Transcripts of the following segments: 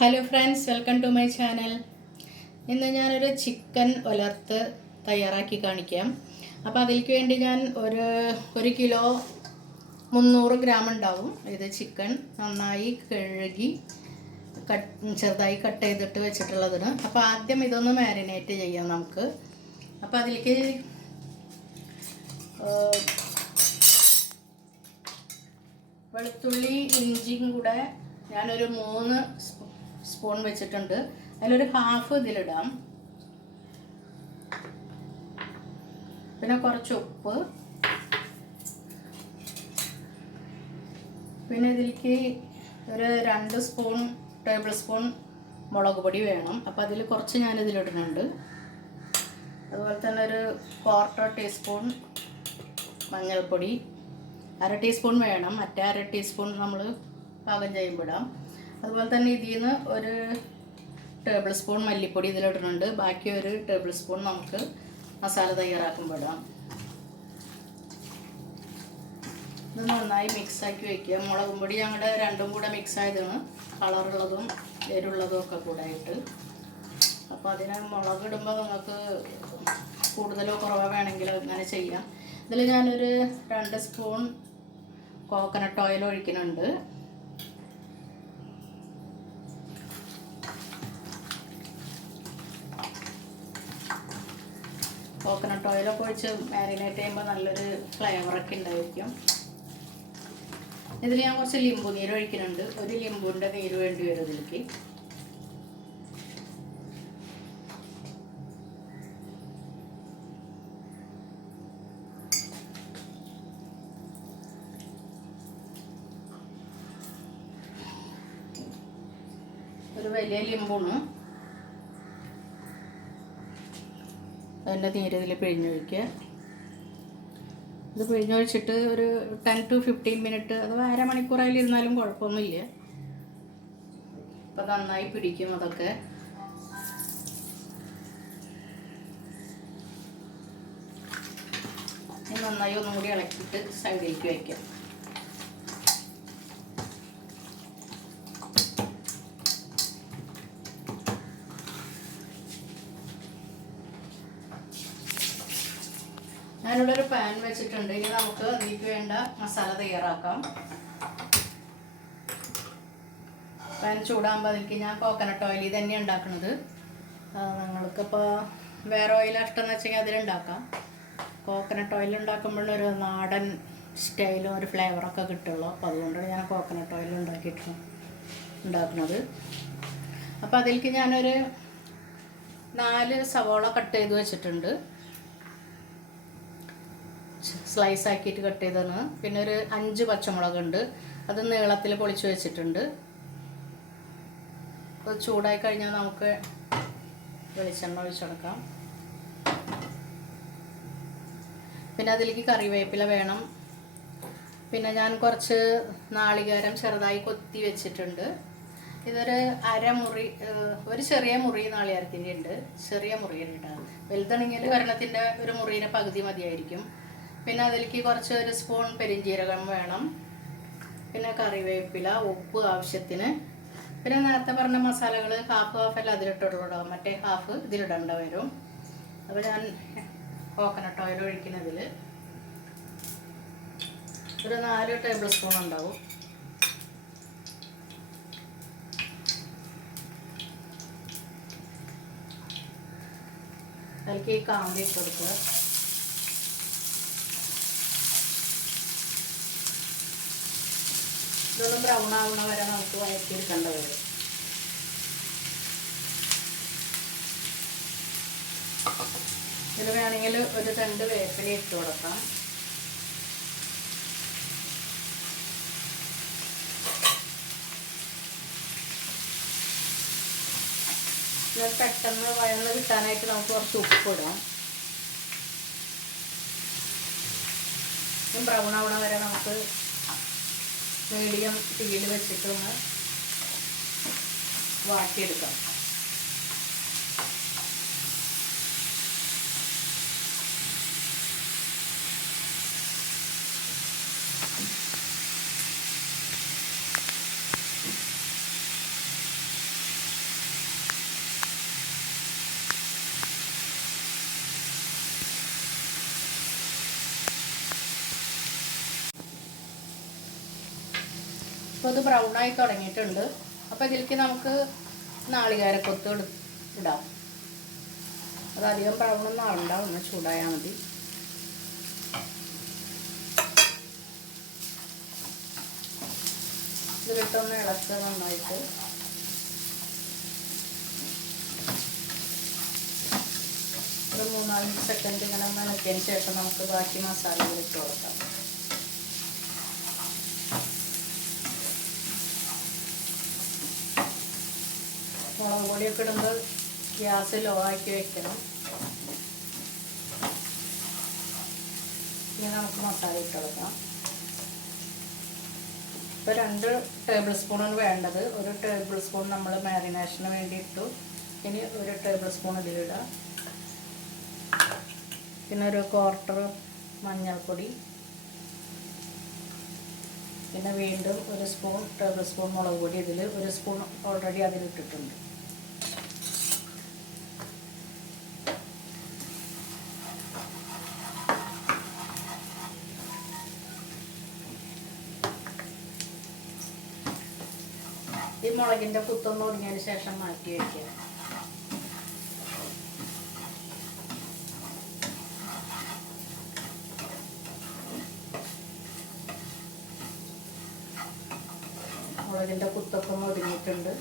Hello friends, welcome to my channel. ഇന്ന് ഞാനൊരു chicken ഉലർത്ത് തയ്യാറാക്കി കാണിക്കാം. അപ്പോൾ അതിലേക്ക് വേണ്ടി ഞാൻ ഒരു കിലോ 300 ഗ്രാം ഉണ്ടാവും. ഇത് ചിക്കൻ നന്നായി കഴുകി ചെറുതായി കട്ട് ചെയ്തിട്ട് വെച്ചിട്ടുള്ളതാണ്. അപ്പോൾ ആദ്യം ഇതൊന്ന് മാരിനേറ്റ് ചെയ്യാം നമുക്ക്. അപ്പോൾ അതിലേക്ക് വെളുത്തുള്ളി ഇഞ്ചിയും കൂടെ ഞാനൊരു 3 സ്പൂൺ വെച്ചിട്ടുണ്ട്. അതിലൊരു ഹാഫ് ഇതിലിടാം. പിന്നെ കുറച്ച് ഉപ്പ്, പിന്നെ ഇതിലേക്ക് ഒരു 2 ടേബിൾ സ്പൂൺ മുളക് പൊടി വേണം. അപ്പോൾ അതിൽ കുറച്ച് ഞാനിതിലിടുന്നുണ്ട്. അതുപോലെ തന്നെ ഒരു 1/4 ടീസ്പൂൺ മഞ്ഞൾപ്പൊടി, 1/2 ടീസ്പൂൺ വേണം, മറ്റേ 1/2 ടീസ്പൂൺ നമ്മൾ പാകം ചെയ്യുമ്പോൾ ഇടാം. അതുപോലെ തന്നെ ഇതിൽ നിന്ന് ഒരു ടേബിൾ സ്പൂൺ മല്ലിപ്പൊടി ഇതിലിടുന്നുണ്ട്. ബാക്കി ഒരു ടേബിൾ സ്പൂൺ നമുക്ക് മസാല തയ്യാറാക്കുമ്പോൾ ഇടാം. ഇത് നന്നായി മിക്സാക്കി വയ്ക്കുക. മുളകും പൊടി ഞങ്ങളുടെ രണ്ടും കൂടെ മിക്സ് ആയതാണ്, കളറുള്ളതും എരുള്ളതും ഒക്കെ കൂടെ ആയിട്ട്. അപ്പോൾ അതിന് മുളക് ഇടുമ്പോൾ നിങ്ങൾക്ക് കൂടുതലോ കുറവോ വേണമെങ്കിൽ അങ്ങനെ ചെയ്യാം. ഇതിൽ ഞാനൊരു 2 സ്പൂൺ കോക്കനട്ട് ഓയിൽ ഒഴിക്കുന്നുണ്ട്. കോക്കനട്ട് ഓയിലൊക്കെ ഒഴിച്ച് മാരിനേറ്റ് ചെയ്യുമ്പോൾ നല്ലൊരു ഫ്ലേവറൊക്കെ ഉണ്ടായിരിക്കും. ഇതിൽ ഞാൻ കുറച്ച് ലിംബു നീര് ഒഴിക്കുന്നുണ്ട്. ഒരു ലിംബുവിൻ്റെ നീര് വേണ്ടി വരും ഇതിലേക്ക്. ഒരു വലിയ ലിംബാണ്. അതിൻ്റെ നീര് ഇതിൽ പിഴിഞ്ഞൊഴിക്കുക. ഇത് പിഴിഞ്ഞൊഴിച്ചിട്ട് ഒരു 10 to 15 മിനിറ്റ് അഥവാ അരമണിക്കൂറായാലും ഇരുന്നാലും കുഴപ്പമൊന്നുമില്ല. ഇപ്പം നന്നായി പിടിക്കും അതൊക്കെ. നന്നായി ഒന്നും കൂടി ഇളക്കിയിട്ട് സൈഡിലേക്ക് വയ്ക്കാം. ഞാനിവിടെ ഒരു പാൻ വെച്ചിട്ടുണ്ട്. ഇനി നമുക്ക് അതിലേക്ക് വേണ്ട മസാല തയ്യാറാക്കാം. പാൻ ചൂടാകുമ്പോൾ അതിലേക്ക് ഞാൻ കോക്കനട്ട് ഓയിൽ തന്നെയാണ് ഉണ്ടാക്കുന്നത്. നിങ്ങൾക്കിപ്പോൾ വേറെ ഓയിൽ ഇഷ്ടമെന്ന് വെച്ചെങ്കിൽ അതിലുണ്ടാക്കാം. കോക്കനട്ട് ഓയിൽ ഉണ്ടാക്കുമ്പോഴൊരു നാടൻ സ്റ്റൈലും ഒരു ഫ്ലേവറൊക്കെ കിട്ടുള്ളൂ. അപ്പോൾ അതുകൊണ്ടാണ് ഞാൻ കോക്കനട്ട് ഓയിൽ ഉണ്ടാക്കുന്നത്. അപ്പോൾ അതിലേക്ക് ഞാനൊരു 4 സവോള കട്ട് ചെയ്ത് വെച്ചിട്ടുണ്ട്, സ്ലൈസ് ആക്കിയിട്ട് കട്ട് ചെയ്തതാണ്. പിന്നെ ഒരു 5 പച്ചമുളകുണ്ട്, അത് നീളത്തിൽ പൊളിച്ച് വെച്ചിട്ടുണ്ട്. അപ്പോൾ ചൂടായി കഴിഞ്ഞാൽ നമുക്ക് വെളിച്ചെണ്ണ ഒഴിച്ചെടുക്കാം. പിന്നെ അതിലേക്ക് കറിവേപ്പില വേണം. പിന്നെ ഞാൻ കുറച്ച് നാളികേരം ചെറുതായി കൊത്തി വെച്ചിട്ടുണ്ട്. ഇതൊരു അരമുറി, ഒരു ചെറിയ മുറി നാളികേരത്തിൻ്റെ ഉണ്ട്. ചെറിയ മുറിയുണ്ട്. വലുതാണെങ്കിൽ ഒരെണ്ണത്തിൻ്റെ ഒരു മുറിയുടെ പകുതി മതിയായിരിക്കും. പിന്നെ അതിലേക്ക് കുറച്ച് ഒരു സ്പൂൺ പെരിഞ്ജീരകം വേണം. പിന്നെ കറിവേപ്പില, ഉപ്പ് ആവശ്യത്തിന്. പിന്നെ നേരത്തെ പറഞ്ഞ മസാലകൾ ഹാഫല്ല അതിലിട്ടുള്ളൂ, മറ്റേ ഹാഫ് ഇതിലിടേണ്ട വരും. അപ്പോൾ ഞാൻ കോക്കനട്ട് ഓയിൽ ഒഴിക്കുന്നതിൽ ഒരു 4 ടേബിൾ സ്പൂൺ ഉണ്ടാവും. അതിലേക്ക് ഈ കാമ്പി ഇട്ട് കൊടുക്കുക. ഇതൊന്ന് ബ്രൗൺ ആവുന്ന വരെ നമുക്ക് വഴറ്റിയെടുക്കേണ്ട വരും. ഇത് വേണമെങ്കിൽ ഒരു 2 വേപ്പില ഇട്ട് കൊടുക്കാം. ഇത് പെട്ടെന്ന് വഴന്ന് കിട്ടാനായിട്ട് നമുക്ക് കുറച്ച് ഉപ്പ് ഇടാം. ബ്രൗൺ ആവണ വരെ നമുക്ക് മീഡിയം തീയിൽ വെച്ചിട്ട് ഒന്ന് വാട്ടിയെടുക്കാം. അപ്പോൾ ഇത് ബ്രൗണായി തുടങ്ങിയിട്ടുണ്ട്. അപ്പോൾ ഇതിലേക്ക് നമുക്ക് നാളികേരക്കൊത്ത് ഇടാം. അതധികം ബ്രൗണൊന്നും ആവണ്ട, ഒന്ന് ചൂടായാൽ മതി. ഇതിലിട്ടൊന്ന് ഇളക്കുക നന്നായിട്ട്. ഒരു 3-4 സെക്കൻഡ് ഇങ്ങനെ ഒന്ന് ഇളക്കിയതിന് ശേഷം നമുക്ക് ബാക്കി മസാലകൾ ഇട്ട് കൊടുക്കാം. മുളക് പൊടിയൊക്കെ ഇടുമ്പോൾ ഗ്യാസ് ലോ ആക്കി വെക്കണം. ഇനി നമുക്ക് മസാല ഇട്ട് കൊടുക്കാം. ഇപ്പോൾ 2 ടേബിൾ സ്പൂണാണ് വേണ്ടത്. 1 ടേബിൾ സ്പൂൺ നമ്മൾ മാരിനേഷന് വേണ്ടി ഇട്ടു. ഇനി 1 ടേബിൾ സ്പൂൺ ഇതിലിടാം. പിന്നെ 1/4 മഞ്ഞൾപ്പൊടി, പിന്നെ വീണ്ടും 1 ടേബിൾ സ്പൂൺ മുളക് പൊടി. ഇതിൽ 1 സ്പൂൺ ഓൾറെഡി അതിലിട്ടിട്ടുണ്ട്. ഈ മുളകിൻ്റെ കുത്തൊന്ന് ഒടിഞ്ഞതിന് ശേഷം മാറ്റി വയ്ക്കുക. മുളകിൻ്റെ കുത്തൊക്കെ ഒന്ന് ഒതുങ്ങിയിട്ടുണ്ട്.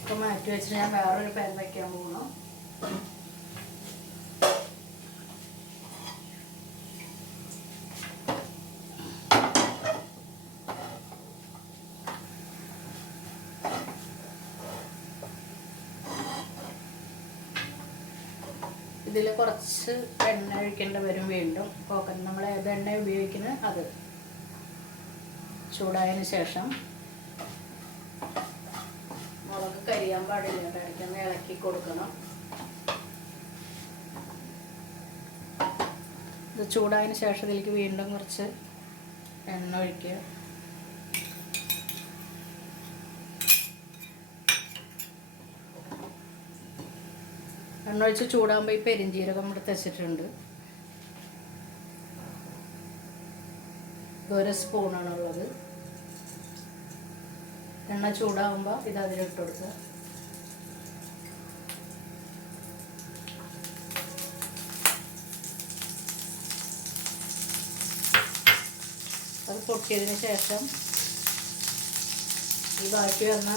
ഇപ്പോൾ മാറ്റി വെച്ചിട്ട് ഞാൻ വേറൊരു പാൻ വയ്ക്കാൻ പോകണം. ഇതിൽ കുറച്ച് എണ്ണ ഒഴിക്കേണ്ടി വരും. വീണ്ടും കോക്കനട്ട് നമ്മൾ ഏത് എണ്ണ ഉപയോഗിക്കുന്നത് അത് ചൂടായതിന് ശേഷം മുളക് കരിയാൻ പാടില്ല, ഇടയ്ക്കൊന്ന് ഇളക്കി കൊടുക്കണം. ഇത് ചൂടായതിന് ശേഷം ഇതിലേക്ക് വീണ്ടും കുറച്ച് എണ്ണ ഒഴിക്കുക. എണ്ണ ഒഴിച്ച് ചൂടാകുമ്പോൾ ഈ പെരിഞ്ചീരകം എടുത്ത് വെച്ചിട്ടുണ്ട്. 1 സ്പൂണാണുള്ളത്. എണ്ണ ചൂടാകുമ്പോൾ ഇത് അതിലിട്ട് കൊടുക്കുക. അത് പൊട്ടിയതിന് ശേഷം ഈ ബാക്കി വന്ന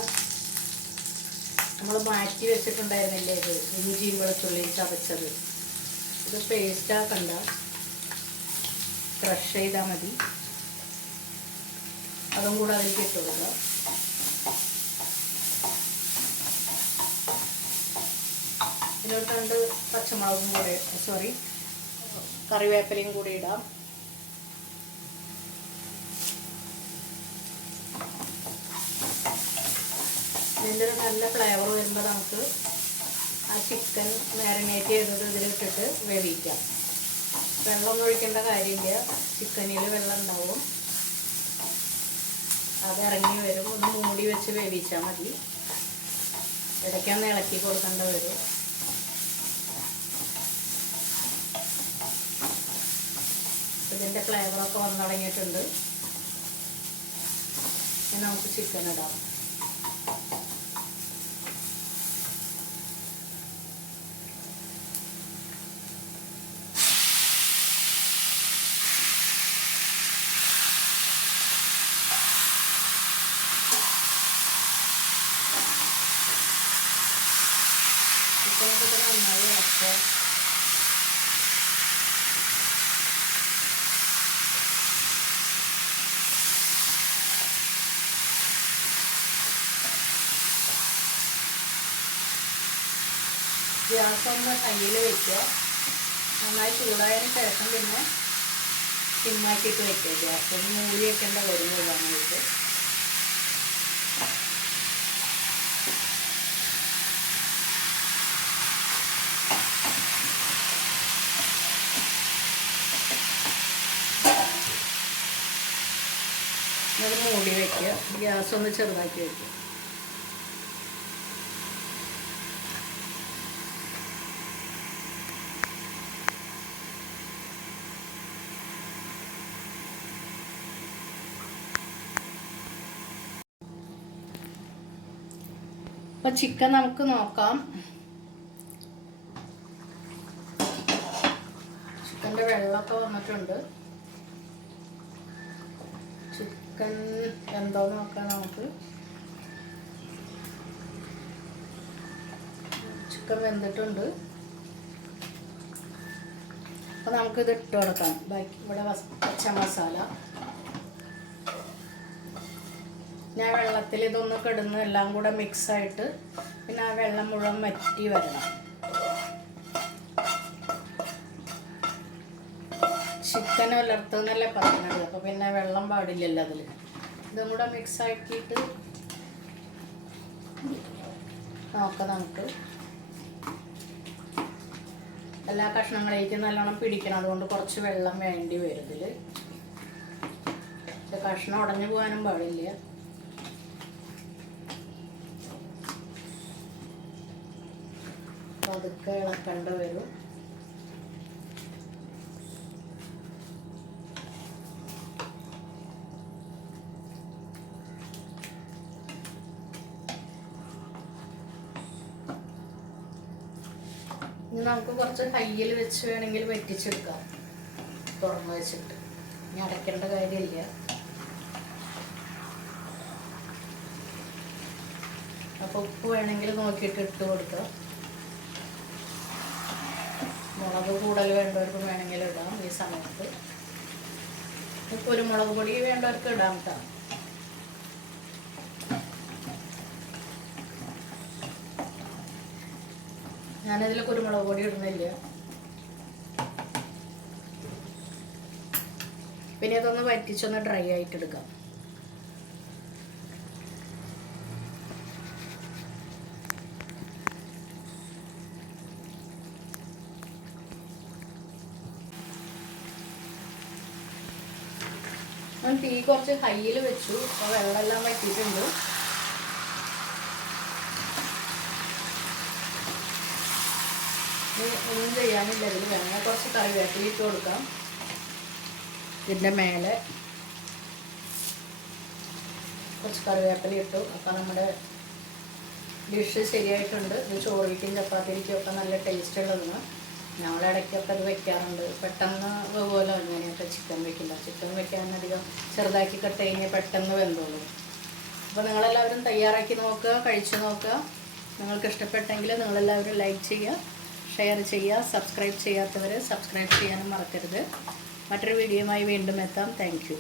നമ്മൾ മാറ്റി വെച്ചിട്ടുണ്ടായിരുന്നില്ലേ ഇത് ഇഞ്ചിയും വെളുത്തുള്ളിയും ചതച്ചത്, ഇത് പേസ്റ്റ് ആക്കണ്ട, ക്രഷ് ചെയ്താൽ മതി. അതും കൂടെ അതിലേക്ക് ഇട്ട് കൊടുക്കുക. ഇതിലോട്ട് 2 പച്ചമുളകും കൂടെ കറിവേപ്പിലയും കൂടി ഇടാം. ഇതിൻ്റെ ഒരു നല്ല ഫ്ലേവർ വരുമ്പോൾ നമുക്ക് ആ ചിക്കൻ മാരിനേറ്റ് ചെയ്തത് ഇതിലിട്ടിട്ട് വേവിക്കാം. വെള്ളമൊന്നും ഒഴിക്കേണ്ട കാര്യമില്ല, ചിക്കനിൽ വെള്ളം ഉണ്ടാവും. അത് ഇറങ്ങി വരും. ഒന്ന് മൂടി വെച്ച് വേവിച്ചാൽ മതി. ഇടയ്ക്കൊന്ന് ഇളക്കി കൊടുക്കേണ്ട വരും. ഇതിൻ്റെ ഫ്ലേവറൊക്കെ വന്നു തുടങ്ങിയിട്ടുണ്ട്. ഇനി നമുക്ക് ചിക്കൻ ഇടാം. ചിക്കനൊക്കെ നന്നായി ഇളക്കുക. ഗ്യാസ് ഒന്ന് കയ്യിൽ വയ്ക്കുക. നന്നായി ചൂടായതിന് ശേഷം പിന്നെ സിമ്മാക്കിയിട്ട് വയ്ക്കുക. ഗ്യാസ് ഒന്ന് മൂടി വയ്ക്കേണ്ട വരും ഇടാനായിട്ട്. അത് മൂടി വയ്ക്കുക. ഗ്യാസ് ഒന്ന് ചെറുതാക്കി വയ്ക്കുക. അപ്പോൾ ചിക്കൻ നമുക്ക് നോക്കാം. ചിക്കൻ്റെ വെള്ളമൊക്കെ വന്നിട്ടുണ്ട്. ചിക്കൻ എന്തോ നോക്കാം നമുക്ക്. ചിക്കൻ വെന്തിട്ടുണ്ട്. അപ്പോൾ നമുക്കിത് ഇട്ട് കൊടുക്കാം. ബാക്കി ഇവിടെ പച്ച മസാല ഞാൻ വെള്ളത്തിൽ ഇതൊന്ന് കിടന്ന് എല്ലാം കൂടെ മിക്സായിട്ട് പിന്നെ ആ വെള്ളം മുഴുവൻ വറ്റി വരണം. ചിക്കൻ ഉലർത്തുന്നല്ലേ പറയുന്നത്. അപ്പോൾ പിന്നെ വെള്ളം പാടില്ലല്ലോ അതിൽ. ഇതും കൂടെ മിക്സ് ആക്കിയിട്ട് നോക്കാം. നമുക്ക് എല്ലാ കഷ്ണങ്ങളിലേക്ക് നല്ലോണം പിടിക്കണം. അതുകൊണ്ട് കുറച്ച് വെള്ളം വേണ്ടി വരും ഇതിൽ. പക്ഷെ കഷ്ണം ഉടഞ്ഞു പോകാനും പാടില്ല. അതൊക്കെ ഇളക്കേണ്ട വരും. ഇനി നമുക്ക് കുറച്ച് കയ്യിൽ വെച്ച് വേണമെങ്കിൽ വെറ്റിച്ചെടുക്കാം, തുറന്ന് വെച്ചിട്ട്. ഇനി അടയ്ക്കേണ്ട കാര്യമില്ല. അപ്പോൾ ഉപ്പ് വേണമെങ്കിൽ നോക്കിയിട്ട് ഇട്ട് കൊടുക്കാം. മുളക് കൂടുതൽ വേണ്ടവർക്ക് വേണമെങ്കിൽ ഇടാം. ഈ സമയത്ത് കുരുമുളക് പൊടി വേണ്ടവർക്ക് ഇടാം കേട്ടോ. ഞാനതിൽ കുരുമുളക് പൊടി ഇടുന്നില്ല. പിന്നെ അതൊന്ന് വറ്റിച്ചൊന്ന് ഡ്രൈ ആയിട്ട് എടുക്കാം. ഞാൻ തീ കുറച്ച് ഹൈയിൽ വെച്ചു. അപ്പോൾ വെള്ളമെല്ലാം വറ്റിയിട്ടുണ്ട്. ഒന്നും ചെയ്യാനില്ല. ഇതിൽ വേണമെങ്കിൽ കുറച്ച് കറിവേപ്പില ഇട്ട് കൊടുക്കാം. ഇതിൻ്റെ മേലെ കുറച്ച് കറിവേപ്പില ഇട്ടു. അപ്പോൾ നമ്മുടെ ഡിഷ് ശരിയായിട്ടുണ്ട്. ഇത് ചോറിക്കും ചപ്പാത്തിക്കും ഒക്കെ നല്ല ടേസ്റ്റ് ഉള്ളതാണ്. ഞങ്ങളിടയ്ക്കൊക്കെ അത് വെക്കാറുണ്ട്. പെട്ടെന്ന് പോലെ അങ്ങനെയൊക്കെ ചിക്കൻ വെക്കില്ല. ചിക്കൻ വെക്കാനധികം ചെറുതാക്കി കട്ട് കഴിഞ്ഞാൽ പെട്ടെന്ന് വെന്തോളൂ. അപ്പോൾ നിങ്ങളെല്ലാവരും തയ്യാറാക്കി നോക്കുക, കഴിച്ചു നോക്കുക. നിങ്ങൾക്ക് ഇഷ്ടപ്പെട്ടെങ്കിൽ നിങ്ങളെല്ലാവരും ലൈക്ക് ചെയ്യുക, ഷെയർ ചെയ്യുക. സബ്സ്ക്രൈബ് ചെയ്യാത്തവർ സബ്സ്ക്രൈബ് ചെയ്യാനും മറക്കരുത്. മറ്റൊരു വീഡിയോയുമായി വീണ്ടും എത്താം. Thank you.